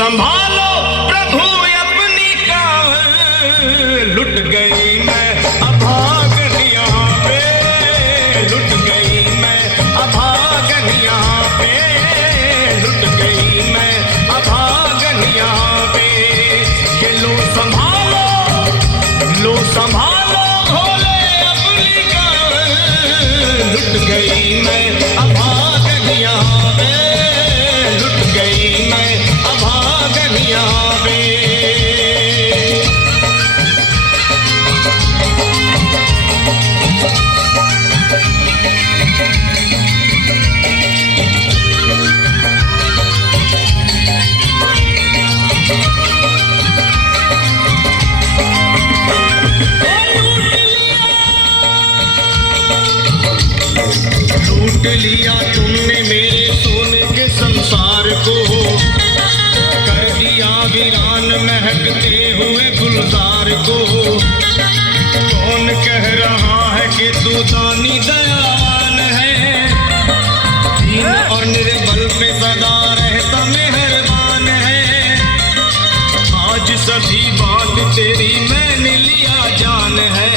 संभालो प्रभु अपनी कांवर, लुट गई मैं अभागन यहाँ पे, लुट गई मैं अभागन यहाँ पे, लुट गई मैं अभागन यहाँ पे। ये लो संभालो भोले अपनी कांवर, लुट गई मैं अभागन यहाँ पे, लुट गई मैं अभागन यहाँ पे। लूट लिया तुमने मेरे सोने के संसार को, कर दिया वीरान महकते हुए गुलजार को। कौन कह रहा है कि तू दानी दयावान है, दीन और निर्बल पे सदा रहता मेहरबान है। आज सभी बात तेरी मैंने लिया जान है,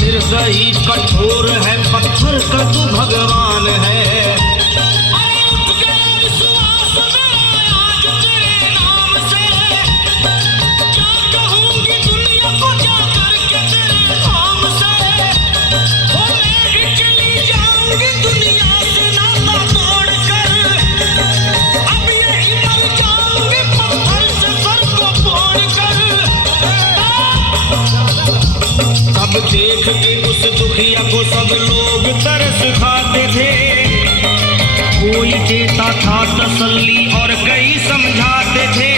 निर्दयी कठोर है पत्थर का तू भगवान है। अब देख के उस दुखिया को सब लोग तरस खाते थे, कोई देता था तसल्ली और कई समझाते थे,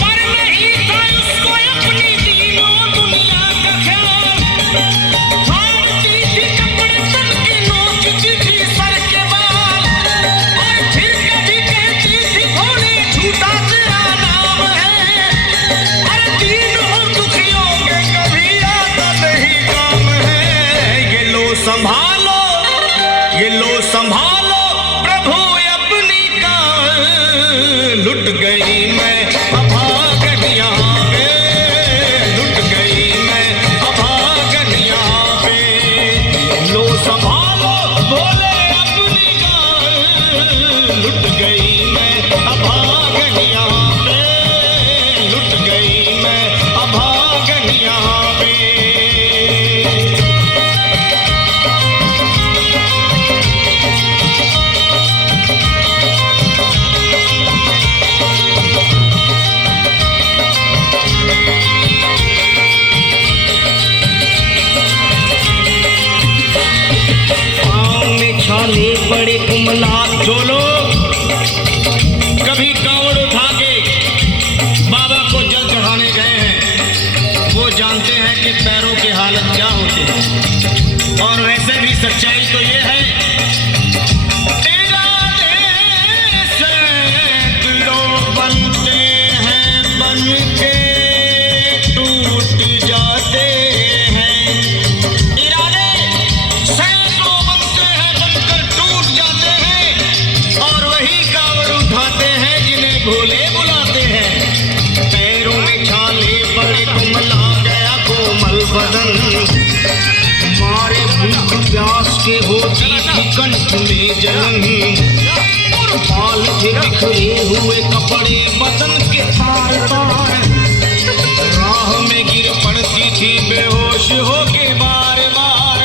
पर नहीं था उसको अपनी दीनों दुनिया का ख्याल। फाड़ती थी कपड़े तन के, नोचती थी सर के बाल, और फिर कभी कहती थी भोले झूठा तेरा नाम है। और दीन और दुखियों के कभी संभालो प्रभु अपनी कांवर, लुट गई मैं अभागन यहाँ पे, लुट गई मैं अभागन यहाँ पे। लो संभालो भोले अपनी कांवर, लुट गई मैं अभागन यहाँ पे, लुट गई मैं अभागन यहाँ पे। बड़े कुमलात जो लोग कभी कांवड़ उठा के बाबा को जल चढ़ाने गए हैं, वो जानते हैं कि पैरों की हालत क्या होती है। और वैसे भी सच्चाई तो ये है, इरादे सैकड़ों बनते हैं, बन के टूट जाते हैं। भोले बुलाते हैं, पैरों में छाले पड़े कुमला गया कोमल बदन, मारे भूख प्यास के होती थी कंठ में जलन। बाल थे बिखरे हुए कपड़े बदन के तार तार, राह में गिर पड़ती थी बेहोश होके बार बार।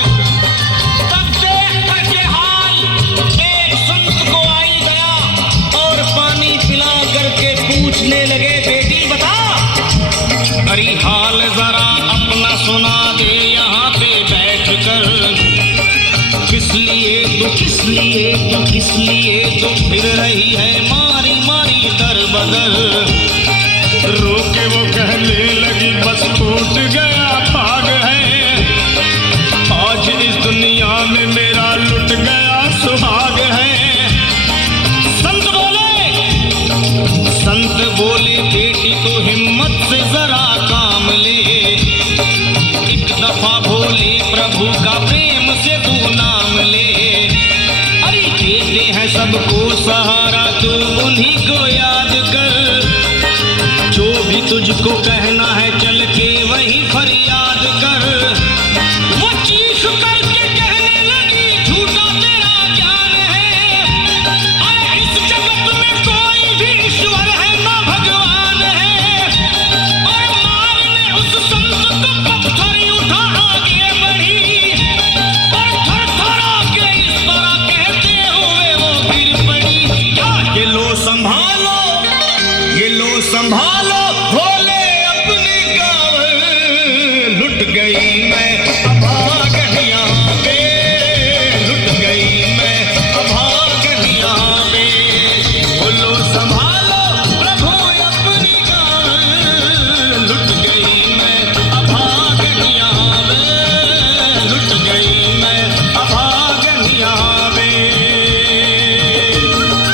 तब देख करके हाल एक संत को आई गया और पानी पिला करके पूछने लगे, बेटी बता अरे हाल जरा अपना सुना दे यहाँ पे बैठ कर। किस लिए तू फिर रही है मारी मारी दर बदर। रोके वो कहने